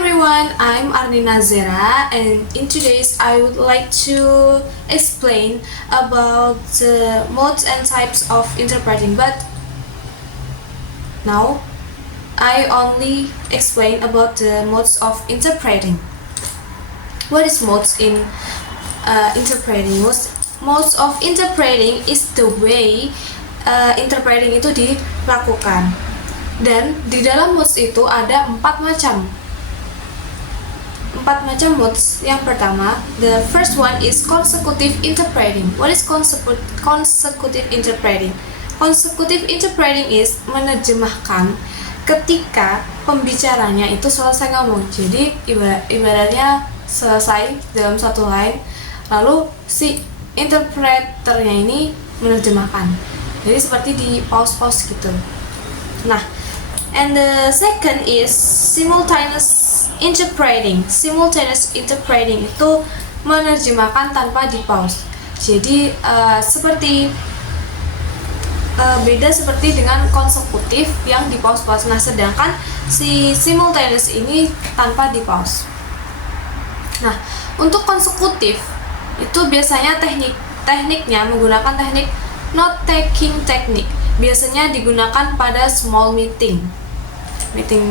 everyone, I'm Arnina Zera, and in today's I would like to explain about the modes and types of interpreting, but now I only explain about the modes of interpreting. What is modes in interpreting? Modes of interpreting is the way interpreting itu dilakukan. Dan di dalam modes itu ada empat macam modes. Yang pertama, the first one is consecutive interpreting. What is consecutive interpreting? Consecutive interpreting is menerjemahkan ketika pembicaranya itu selesai ngomong. Jadi ibaratnya selesai dalam satu line, lalu si interpreternya ini menerjemahkan. Jadi seperti di pause gitu. Nah, and the second is simultaneous interpreting. Simultaneous interpreting itu menerjemahkan tanpa di pause. Jadi beda seperti dengan konsekutif yang di pause. Nah, sedangkan si simultaneous ini tanpa di pause. Nah, untuk konsekutif itu biasanya tekniknya menggunakan teknik note taking technique. Biasanya digunakan pada small meeting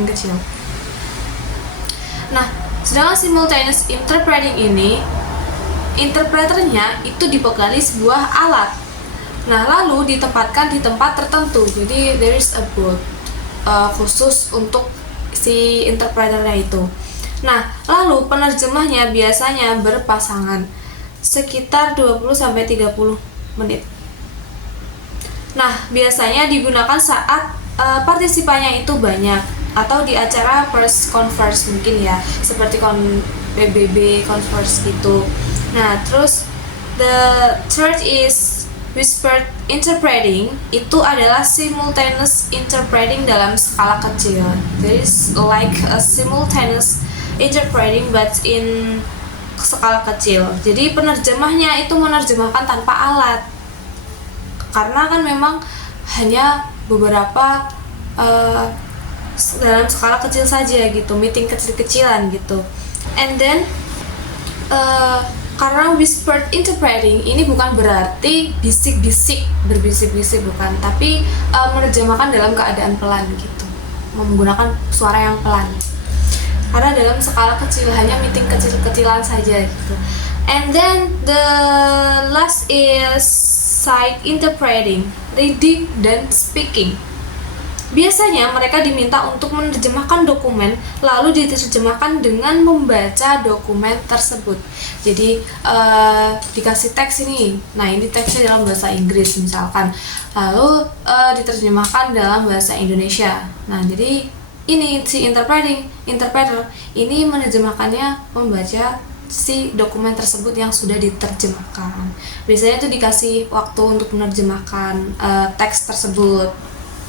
kecil. Nah, sedangkan simultaneous interpreting ini, interpreternya itu dibekali sebuah alat. Nah, lalu ditempatkan di tempat tertentu. Jadi there is a booth khusus untuk si interpreternya itu. Nah, lalu penerjemahnya biasanya berpasangan sekitar 20-30 menit. Nah, biasanya digunakan saat partisipannya itu banyak atau di acara press conference mungkin ya, seperti PBB conference gitu. Nah, terus the third is whispered interpreting. Itu adalah simultaneous interpreting dalam skala kecil. There is like a simultaneous interpreting but in skala kecil. Jadi penerjemahnya itu menerjemahkan tanpa alat. Karena kan memang hanya beberapa dalam skala kecil saja gitu, meeting kecil-kecilan gitu. And then karena whispered interpreting ini bukan berarti berbisik-bisik bukan, tapi menerjemahkan dalam keadaan pelan gitu, menggunakan suara yang pelan. Karena dalam skala kecil hanya meeting kecil-kecilan saja gitu. And then the last is side interpreting, reading dan speaking. Biasanya mereka diminta untuk menerjemahkan dokumen, lalu diterjemahkan dengan membaca dokumen tersebut. Jadi dikasih teks ini, nah ini teksnya dalam bahasa Inggris misalkan, lalu diterjemahkan dalam bahasa Indonesia. Nah, jadi ini si interpreter ini menerjemahkannya membaca si dokumen tersebut yang sudah diterjemahkan. Biasanya itu dikasih waktu untuk menerjemahkan teks tersebut.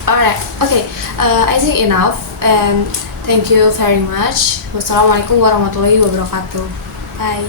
Alright, okay, I think enough and thank you very much. Wassalamualaikum warahmatullahi wabarakatuh. Bye.